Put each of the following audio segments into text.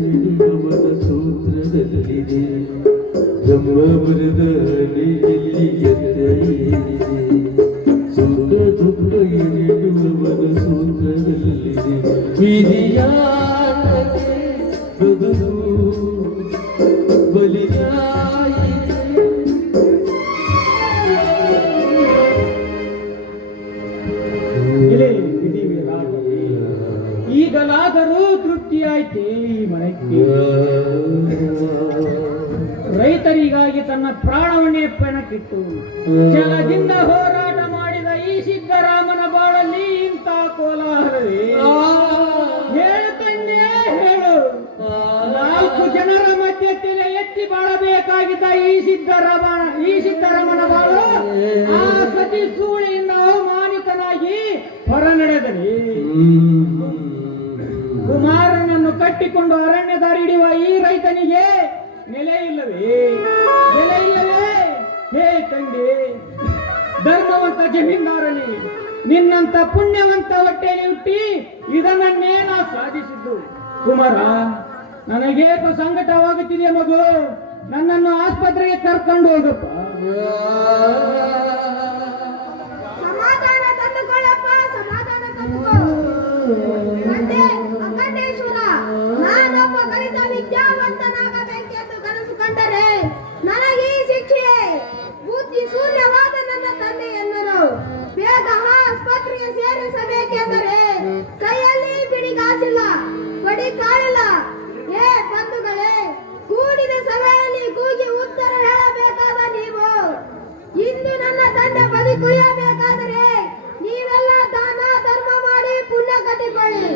ನೀಡುವವನ ಸೂತ್ರದಲ್ಲಿದೆ ಬ್ರಹ್ಮವರದ ಎಲ್ಲಿಯಂತೆಯೇನಿದೆ ಸುಖ ದುಃಖ ನೀಡುವವನ ಸೂತ್ರದಲ್ಲಿದೆ ವಿಧಿಯಾಟಕ್ಕೆ ಬದುಕು ಬಲಿಯಾಯಿತೆ ಈಗಲಾದರೂ ತೃಪ್ತಿಯಾಯ್ತೆ ಈ ಮನಕ್ಕೆ. ರೈತರಿಗಾಗಿ ತನ್ನ ಪ್ರಾಣವನ್ನೇ ಪಣಕ್ಕಿಟ್ಟು ಜಲದಿಂದ ಹೋರಾಟ ಮಾಡಿದ ಈ ಸಿದ್ದರಾಮನ ಬಾಳಲ್ಲಿ ಇಂಥ ಕೋಲಾಹಲವೇ? ಹೇಳು ತಂದೆ ಹೇಳು. 4 ಜನರ ಮಧ್ಯೆ ತಲೆ ಎತ್ತಿ ಬಾಳಬೇಕಾಗಿದ್ದ ಈ ಸಿದ್ದರಾಮನ ಬಾಳು ಆ ಸತಿ ಸೂಳಿಯಿಂದ ಅವಮಾನಿತನಾಗಿ ಹೊರ ನಡೆದನೆ. ಕುಮಾರನನ್ನು ಕಟ್ಟಿಕೊಂಡು ಅರಣ್ಯ ದಾರಿ ಹಿಡಿಯುವ ಈ ರೈತನಿಗೆ ನೆಲೆ ಇಲ್ಲವೇ? ಹೇ ತಂದೆ, ಧರ್ಮವಂತ ಜಮೀನ್ದಾರನೇ, ನಿನ್ನಂತ ಪುಣ್ಯವಂತ ಹೊಟ್ಟೆಯಲ್ಲಿ ಹುಟ್ಟಿ ಇದನ್ನೇ ನಾ ಸಾಧಿಸಿದ್ದು. ಕುಮಾರ, ನನಗೇಕೋ ಸಂಕಟವಾಗುತ್ತಿದೆ ಮಗು, ನನ್ನನ್ನು ಆಸ್ಪತ್ರೆಗೆ ಕರ್ಕೊಂಡು ಹೋಗಪ್ಪ. ಸಮಾಧಾನ ತಂದುಕೊಳ್ಳಪ್ಪ, ಸಮಾಧಾನ ತಂದುಕೋ. ಅಖಂಡೇಶ್ವರ, ನಾನೊಬ್ಬ ಗಣಿತ ವಿದ್ಯಾವಂತನಾಗಬೇಕೆಂದು ಕನಸು ಕಂಡರೆ ನನಗೆ ಈ ಶಿಕ್ಷೆ. ಬುದ್ಧಿ ಶೂನ್ಯವಾದ ನನ್ನ ತಂದೆಯನ್ನು ಬೇಗ ಆಸ್ಪತ್ರೆಗೆ ಸೇರಿಸಬೇಕೆಂದರೆ ಕೈಯಲ್ಲಿ ಬಿಡಿಗಾಸಿಲ್ಲ, ಬಡಿ ಕಾಳಿಲ್ಲ. ಏ ಬಂಧುಗಳೇ, ಕೂಡಿದ ಸಭೆಯಲ್ಲಿ ಕೂಗಿ ಉತ್ತರ ಹೇಳಬೇಕಾದ ನೀವು ಇಂದು ನನ್ನ ತಂದೆ ಬದುಕುಳಿಯಬೇಕಾದರೆ ನೀವೆಲ್ಲ ದಾನ ಧರ್ಮ ಮಾಡಿ ಪುಣ್ಯ ಕಟ್ಟಿಕೊಳ್ಳಿ.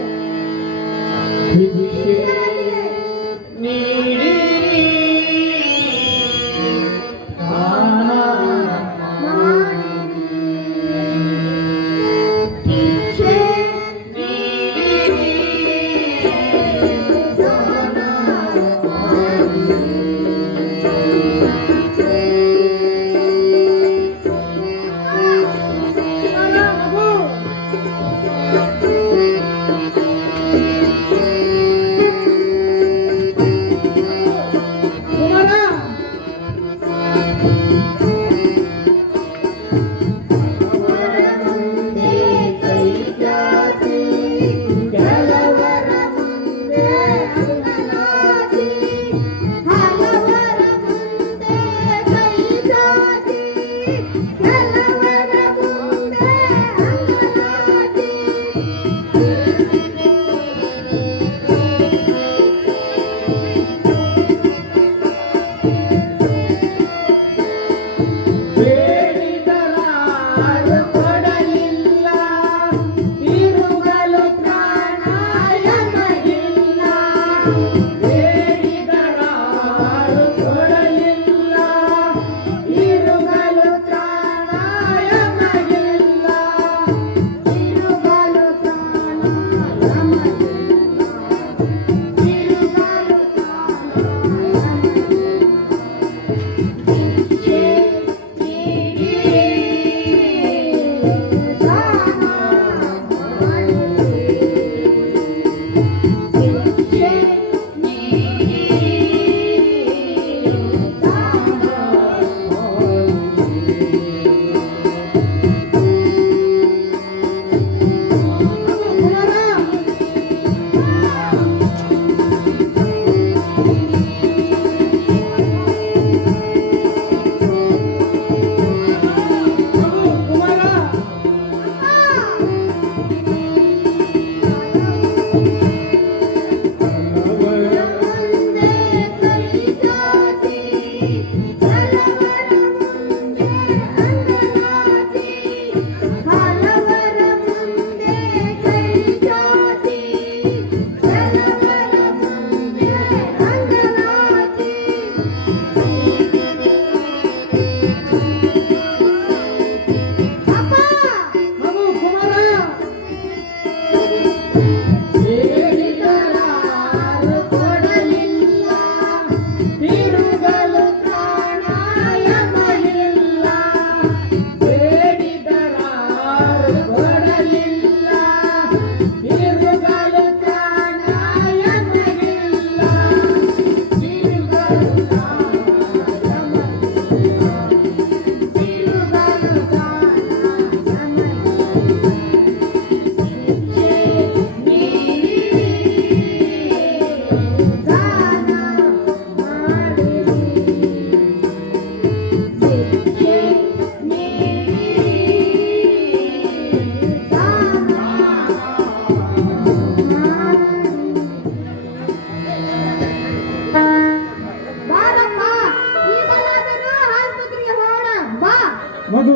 ಮಗು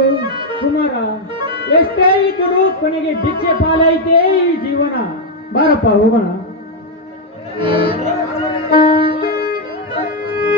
ಕುಮಾರ, ಎಷ್ಟೇ ಇದ್ದರೂ ಕೊನೆಗೆ ಭಿಕ್ಷೆ ಪಾಲೈತೇ ಈ ಜೀವನ. ಬಾರಪ್ಪ ಹೋಗೋಣ.